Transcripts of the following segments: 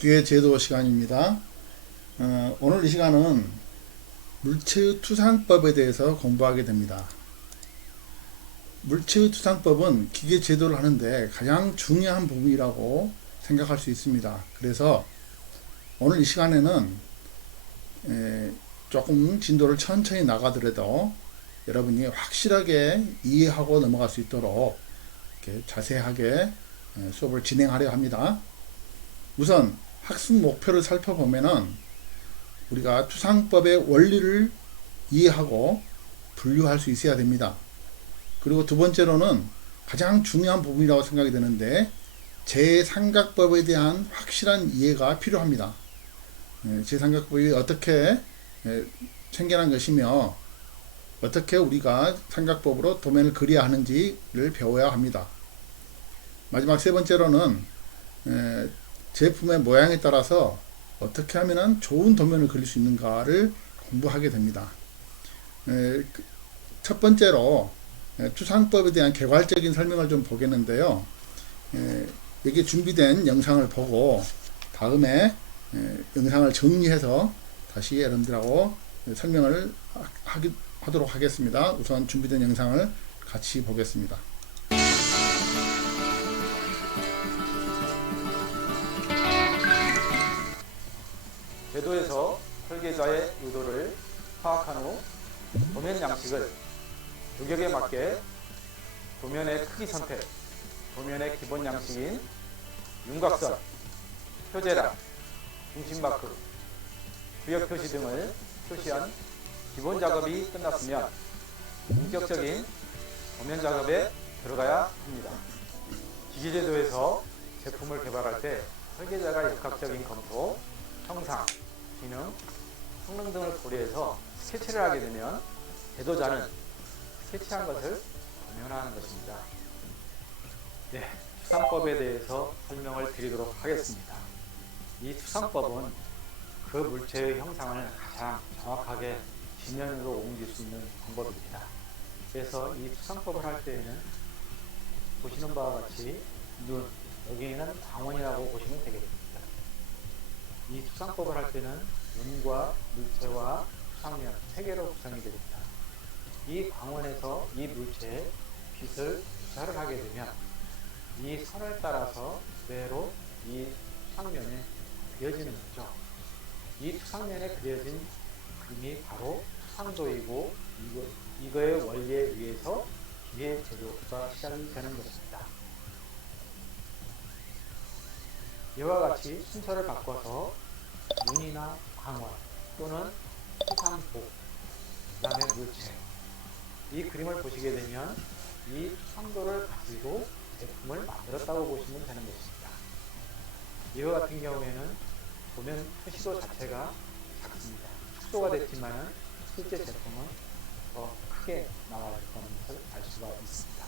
기계 제도 시간입니다. 오늘 이 시간은 물체의 투상법에 대해서 공부하게 됩니다. 물체의 투상법은 기계 제도를 하는데 가장 중요한 부분이라고 생각할 수 있습니다. 그래서 오늘 이 시간에는 조금 진도를 천천히 나가더라도 여러분이 확실하게 이해하고 넘어갈 수 있도록 이렇게 자세하게 수업을 진행하려 합니다. 우선 학습 목표를 살펴보면은 우리가 투상법의 원리를 이해하고 분류할 수 있어야 됩니다. 그리고 두 번째로는 가장 중요한 부분이라고 생각이 되는데 제삼각법에 대한 확실한 이해가 필요합니다. 제삼각법이 어떻게 생겨난 것이며 어떻게 우리가 삼각법으로 도면을 그려야 하는지를 배워야 합니다. 마지막 세 번째로는 제품의 모양에 따라서 어떻게 하면 좋은 도면을 그릴 수 있는가를 공부하게 됩니다. 첫 번째로 투상법에 대한 개괄적인 설명을 좀 보겠는데요. 여기 준비된 영상을 보고 다음에 영상을 정리해서 다시 여러분들하고 설명을 하도록 하겠습니다. 우선 준비된 영상을 같이 보겠습니다. 궤도에서 설계자의 의도를 파악한 후 도면 양식을 규격에 맞게 도면의 크기 선택, 도면의 기본 양식인 윤곽선, 표제랑, 중심마크, 구역 표시 등을 표시한 기본 작업이 끝났으면 본격적인 도면 작업에 들어가야 합니다. 기계제도에서 제품을 개발할 때 설계자가 역학적인 검토, 형상, 기능, 성능 등을 고려해서 스케치를 하게 되면 제도자는 스케치한 것을 도면화하는 것입니다. 투상법에 대해서 설명을 드리도록 하겠습니다. 이 투상법은 그 물체의 형상을 가장 정확하게 지면으로 옮길 수 있는 방법입니다. 그래서 이 투상법을 할 때에는 보시는 바와 같이 눈, 여기에는 광원이라고 보시면 되겠습니다. 이 투상법을 할 때는 눈과 물체와 투상면 세 개로 구성이 됩니다. 이 광원에서 이 물체에 빛을 투사를 하게 되면 이 선을 따라서 그대로 이 투상면에 그려지는 거죠. 이 투상면에 그려진 그림이 바로 투상도이고 이거의 원리에 의해서 기계 제도가 시작이 되는 것입니다. 이와 같이 순서를 바꿔서 눈이나 광원 또는 투상도, 그 다음에 물체, 이 그림을 보시게 되면 이 투상도를 가지고 제품을 만들었다고 보시면 되는 것입니다. 이와 같은 경우에는 보면 표시도 자체가 작습니다. 축소가 됐지만 실제 제품은 더 크게 나와 있다는 것을 알 수가 있습니다.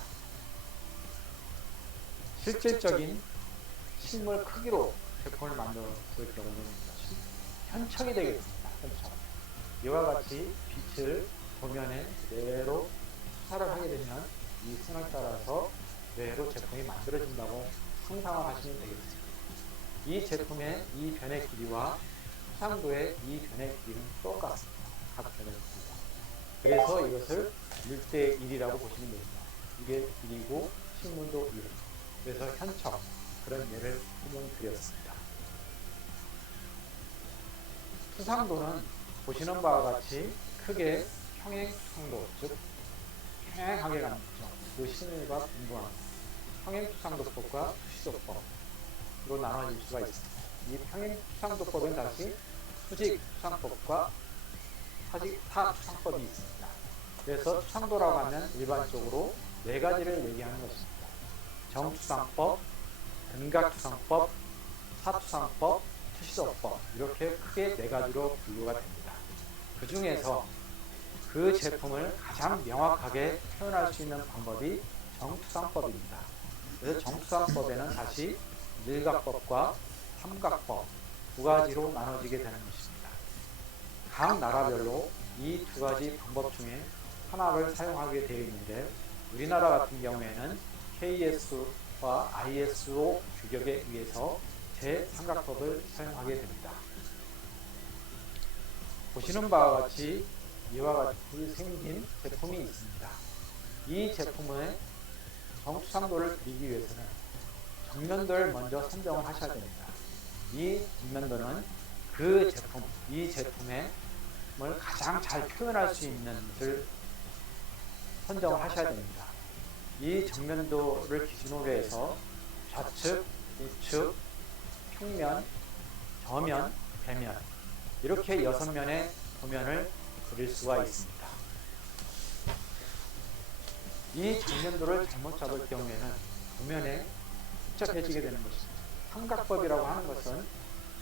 실질적인 실물 크기로 제품을 만들었을 경우는 현척이 되겠습니다. 현척. 이와 같이 빛을 도면에 그대로 투사를 하게 되면 이 선을 따라서 그대로 제품이 만들어진다고 상상을 하시면 되겠습니다. 이 제품의 이 변의 길이와 투상도의 이 변의 길이는 똑같습니다. 각 변의 길이가. 그래서 이것을 1대 1이라고 보시면 됩니다. 이게 1이고 실물도 1. 그래서 현척, 그런 예를 설명드렸습니다. 투상도는 보시는 바와 같이 크게 평행투상도, 즉 평행하게 가는 거죠. 그 실물과 분부하는 평행투상도법과 수시도법으로 나눠질 수가 있습니다. 이 평행투상도법은 다시 수직투상법과 타투상법이 있습니다. 그래서 투상도라고 하면 일반적으로 네 가지를 얘기하는 것입니다. 정투상법, 근각투상법, 사투상법, 투시도법, 이렇게 크게 네 가지로 분류가 됩니다. 그 중에서 그 제품을 가장 명확하게 표현할 수 있는 방법이 정투상법입니다. 그래서 정투상법에는 다시 일각법과 삼각법 두 가지로 나눠지게 되는 것입니다. 각 나라별로 이 두 가지 방법 중에 하나를 사용하게 되어 있는데 우리나라 같은 경우에는 KS와 ISO 규격에 의해서 제3각법을 사용하게 됩니다. 보시는 바와 같이 이와 같이 생긴 제품이 있습니다. 이 제품의 정투상도를 드리기 위해서는 정면도를 먼저 선정을 하셔야 됩니다. 이 정면도는 그 제품, 이 제품을 가장 잘 표현할 수 있는 것을 선정을 하셔야 됩니다. 이 정면도를 기준으로 해서 좌측, 우측, 평면, 저면, 배면 이렇게 6면의 도면을 그릴 수가 있습니다. 이 정면도를 잘못 잡을 경우에는 도면에 복잡해지게 되는 것입니다. 삼각법이라고 하는 것은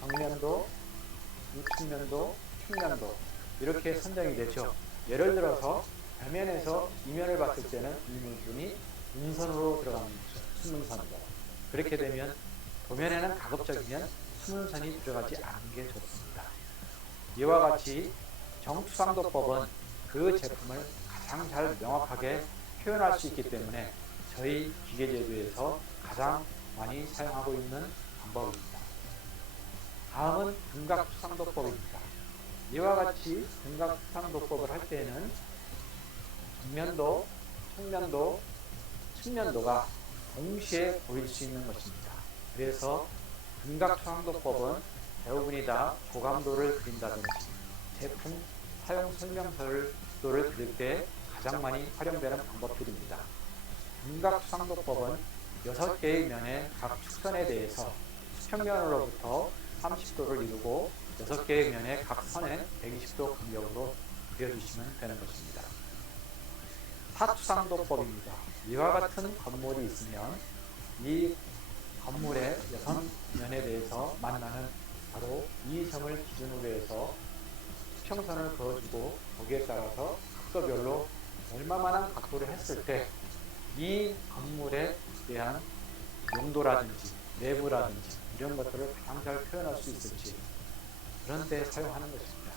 정면도, 우측면도, 측면도 이렇게 선정이 되죠. 예를 들어서 벽면에서 이면을 봤을 때는 이 부분이 음선으로 들어가는 거죠. 수문선으로. 그렇게 되면 도면에는 가급적이면 수문선이 들어가지 않는 게 좋습니다. 이와 같이 정투상도법은 그 제품을 가장 잘 명확하게 표현할 수 있기 때문에 저희 기계제도에서 가장 많이 사용하고 있는 방법입니다. 다음은 등각투상도법입니다. 이와 같이 등각투상도법을 할 때는 정면도, 측면도, 측면도가 동시에 보일 수 있는 것입니다. 그래서 등각투상도법은 대부분이 다 조감도를 그린다든지 제품 사용 설명서를 그릴 때 가장 많이 활용되는 방법들입니다. 등각투상도법은 6개의 면의 각 축선에 대해서 수평면으로부터 30도를 이루고 6개의 면의 각 선에 120도 간격으로 그려주시면 되는 것입니다. 사투상도법입니다. 이와 같은 건물이 있으면 이 건물의 6면에 대해서 만나는 바로 이 점을 기준으로 해서 수평선을 그어주고 거기에 따라서 각도별로 얼마만한 각도를 했을 때 이 건물에 대한 용도라든지 내부라든지 이런 것들을 가장 잘 표현할 수 있을지 그런 데 사용하는 것입니다.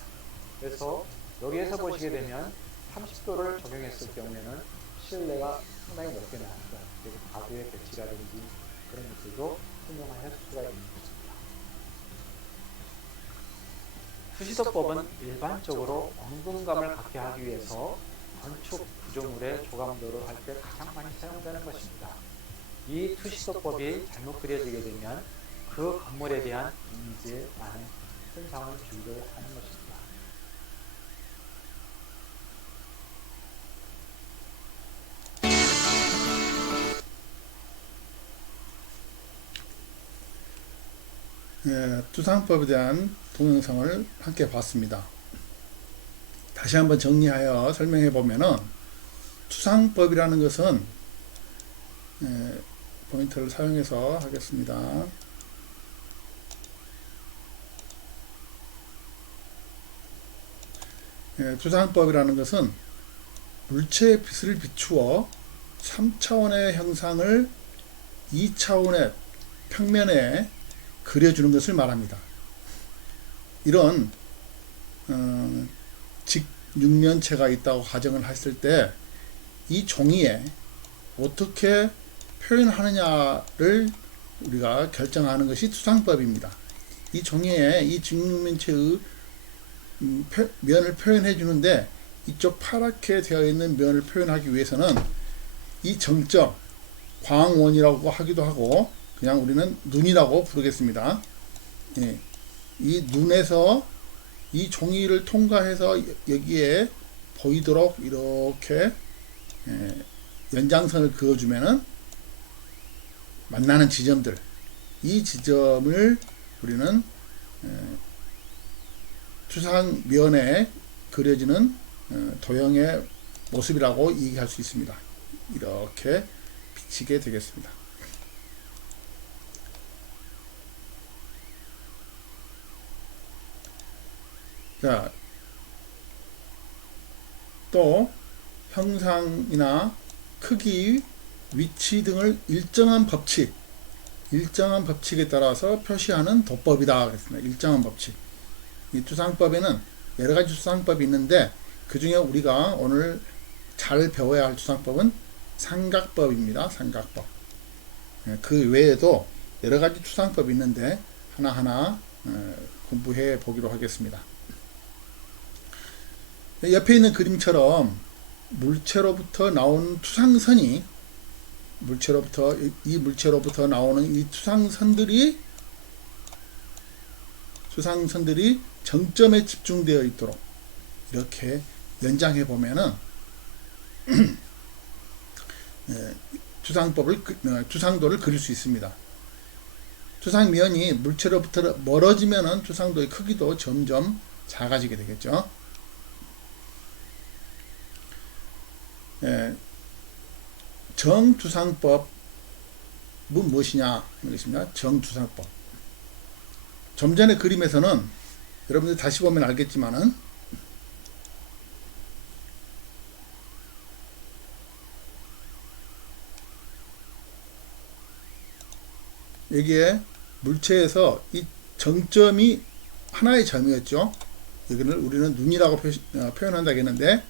그래서 여기에서 보시게 되면 30도를 적용했을 경우에는 실내가 상당히 높게 나옵니다. 그리고 가구의 배치라든지 그런 것들도 설명할 수가 있는 것입니다. 수시도법은 일반적으로 원근감을 갖게 하기 위해서 건축 구조물의 조감도를 할 때 가장 많이 사용되는 것입니다. 이 투시도법이 잘못 그려지게 되면 그 건물에 대한 이미지에 많은 손상을 주기도 하는 것입니다. 투상법에 대한 동영상을 함께 봤습니다. 다시 한번 정리하여 설명해 보면은 투상법이라는 것은 포인터를 사용해서 하겠습니다. 투상법이라는 것은 물체의 빛을 비추어 3차원의 형상을 2차원의 평면에 그려주는 것을 말합니다. 이런 직육면체가 있다고 가정을 했을 때 이 종이에 어떻게 표현하느냐를 우리가 결정하는 것이 투상법입니다. 이 종이에 이 직육면체의 면을 표현해 주는데 이쪽 파랗게 되어 있는 면을 표현하기 위해서는 이 정점 광원이라고 하기도 하고 그냥 우리는 눈이라고 부르겠습니다. 이 눈에서 이 종이를 통과해서 여기에 보이도록 이렇게 연장선을 그어주면은 만나는 지점들, 이 지점을 우리는 투상면에 그려지는 도형의 모습이라고 얘기할 수 있습니다. 이렇게 비치게 되겠습니다. 자, 또 형상이나 크기, 위치 등을 일정한 법칙에 따라서 표시하는 도법이다 그랬습니다. 일정한 법칙. 이 투상법에는 여러 가지 투상법이 있는데 그 중에 우리가 오늘 잘 배워야 할 투상법은 삼각법입니다. 삼각법. 그 외에도 여러 가지 투상법이 있는데 하나하나 공부해 보기로 하겠습니다. 옆에 있는 그림처럼 물체로부터 나온 투상선이 물체로부터 나오는 이 투상선들이 정점에 집중되어 있도록 이렇게 연장해 보면은 투상도를 그릴 수 있습니다. 투상면이 물체로부터 멀어지면은 투상도의 크기도 점점 작아지게 되겠죠. 정투상법은 무엇이냐 이것입니다. 정투상법. 좀 전에 그림에서는 여러분들 다시 보면 알겠지만은 여기에 물체에서 이 정점이 하나의 점이었죠. 여기를 우리는 눈이라고 표현한다고 했는데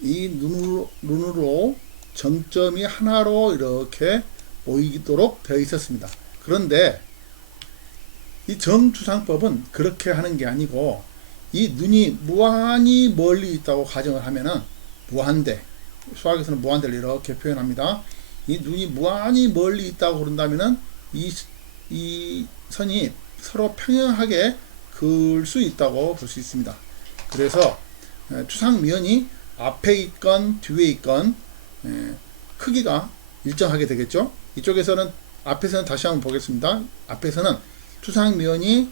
이 눈으로 정점이 하나로 이렇게 보이도록 되어 있었습니다. 그런데 이 정투상법은 그렇게 하는 게 아니고 이 눈이 무한히 멀리 있다고 가정을 하면은 무한대, 수학에서는 무한대를 이렇게 표현합니다. 이 눈이 무한히 멀리 있다고 그런다면은 이 선이 서로 평행하게 그을 수 있다고 볼 수 있습니다. 그래서 투상면이 앞에 있건 뒤에 있건 크기가 일정하게 되겠죠. 이쪽에서는 앞에서는 다시 한번 보겠습니다. 앞에서는 투상면이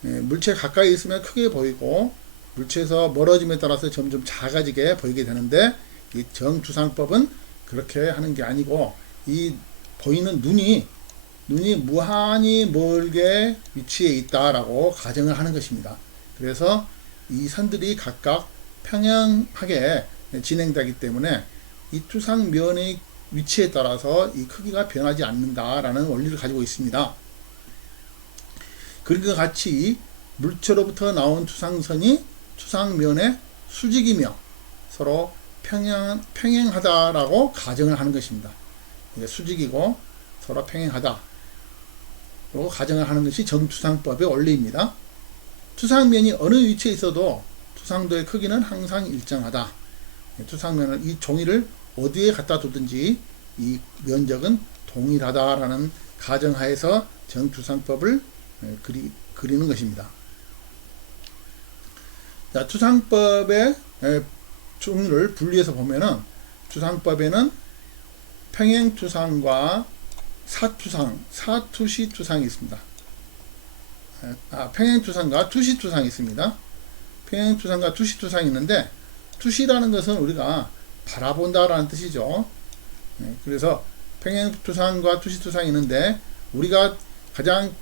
물체 가까이 있으면 크게 보이고 물체에서 멀어짐에 따라서 점점 작아지게 보이게 되는데 이 정투상법은 그렇게 하는 게 아니고 이 보이는 눈이 무한히 멀게 위치해 있다라고 가정을 하는 것입니다. 그래서 이 선들이 각각 평행하게 진행되기 때문에 이 투상면의 위치에 따라서 이 크기가 변하지 않는다라는 원리를 가지고 있습니다. 그러니까 같이 물체로부터 나온 투상선이 투상면의 수직이며 서로 평행하다라고 가정을 하는 것입니다. 수직이고 서로 평행하다 라고 가정을 하는 것이 정투상법의 원리입니다. 투상면이 어느 위치에 있어도 투상도의 크기는 항상 일정하다. 투상면을 이 종이를 어디에 갖다 두든지 이 면적은 동일하다라는 가정하에서 정투상법을 그리는 것입니다. 자, 투상법의 종류를 분리해서 보면은 투상법에는 평행투상과 사투시투상이 있습니다. 평행투상과 투시투상이 있습니다. 평행투상과 투시투상이 있는데 투시라는 것은 우리가 바라본다라는 뜻이죠. 그래서 평행투상과 투시투상이 있는데 우리가 가장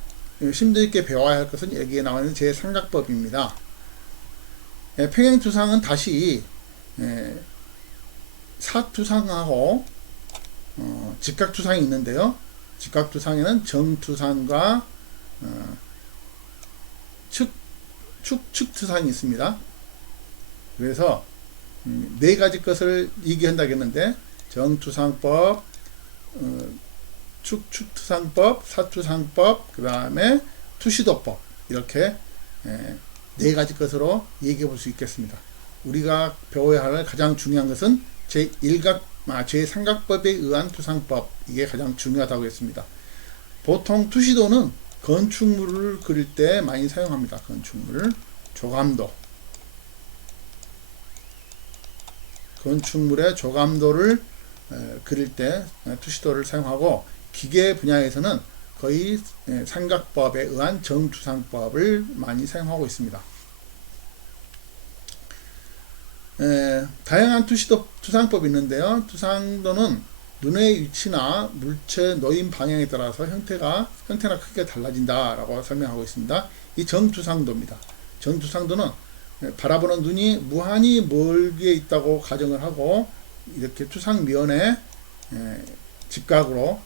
심도 있게 배워야 할 것은 여기에 나와 있는 제3각법입니다. 평행투상은 다시 사투상하고 직각투상이 있는데요. 직각투상에는 정투상과 축축투상이 있습니다. 그래서 네 가지 것을 얘기한다고 했는데 정투상법, 축투상법, 사투상법, 그 다음에 투시도법 이렇게 네 가지 것으로 얘기해 볼 수 있겠습니다. 우리가 배워야 할 가장 중요한 것은 제3각법에 의한 투상법, 이게 가장 중요하다고 했습니다. 보통 투시도는 건축물을 그릴 때 많이 사용합니다. 건축물, 조감도, 건축물의 조감도를 그릴 때 투시도를 사용하고 기계 분야에서는 거의 삼각법에 의한 정투상법을 많이 사용하고 있습니다. 다양한 투상법이 있는데요. 투상도는 눈의 위치나 물체 놓임 방향에 따라서 형태나 크기가 달라진다라고 설명하고 있습니다. 이 정투상도입니다. 정투상도는 바라보는 눈이 무한히 멀게 있다고 가정을 하고 이렇게 투상면에 직각으로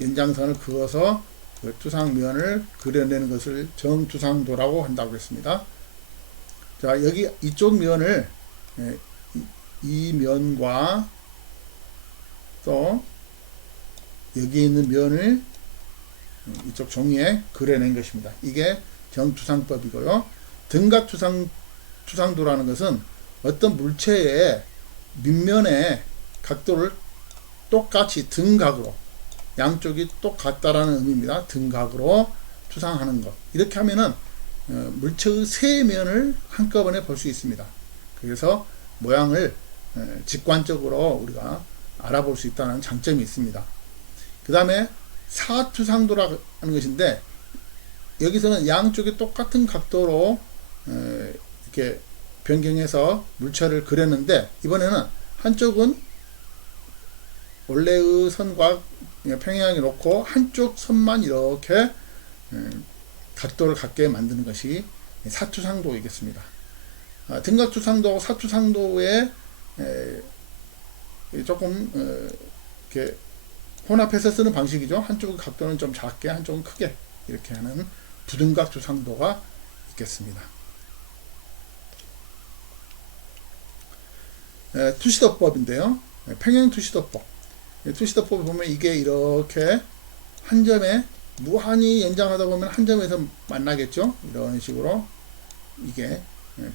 연장선을 그어서 그 투상면을 그려내는 것을 정투상도라고 한다고 했습니다. 자, 여기 이쪽 면을 이 면과 또 여기 있는 면을 이쪽 종이에 그려낸 것입니다. 이게 정투상법이고요. 등각투상도라는 것은 어떤 물체의 밑면의 각도를 똑같이 등각으로, 양쪽이 똑같다라는 의미입니다. 등각으로 투상하는 것. 이렇게 하면은 물체의 세 면을 한꺼번에 볼 수 있습니다. 그래서 모양을 직관적으로 우리가 알아볼 수 있다는 장점이 있습니다. 그 다음에 사투상도라는 것인데, 여기서는 양쪽이 똑같은 각도로 이렇게 변경해서 물체를 그렸는데, 이번에는 한쪽은 원래의 선과 평행하게 놓고 한쪽 선만 이렇게 각도를 갖게 만드는 것이 사투상도이겠습니다. 등각투상도, 사투상도에 조금 이렇게 혼합해서 쓰는 방식이죠. 한쪽의 각도는 좀 작게, 한쪽은 크게 이렇게 하는 부등각투상도가 있겠습니다. 투시도법인데요. 평행투시도법. 투시도법을 보면 이게 이렇게 한 점에 무한히 연장하다 보면 한 점에서 만나겠죠. 이런 식으로 이게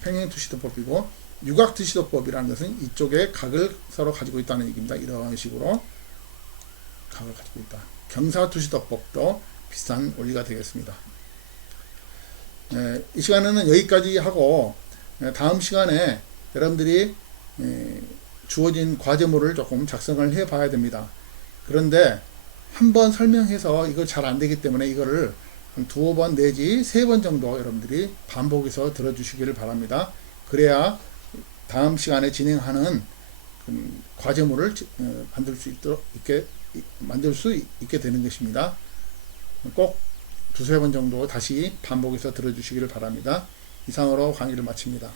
평행투시도법이고, 유각투시도법이라는 것은 이쪽에 각을 서로 가지고 있다는 얘기입니다. 이런 식으로 각을 가지고 있다. 경사투시도법도 비슷한 원리가 되겠습니다. 이 시간에는 여기까지 하고, 다음 시간에 여러분들이 주어진 과제물을 조금 작성을 해 봐야 됩니다. 그런데 한번 설명해서 이거 잘 안 되기 때문에 이거를 두어 번 내지 세 번 정도 여러분들이 반복해서 들어주시기를 바랍니다. 그래야 다음 시간에 진행하는 과제물을 만들 수 있게 되는 것입니다. 꼭 두세 번 정도 다시 반복해서 들어주시기를 바랍니다. 이상으로 강의를 마칩니다.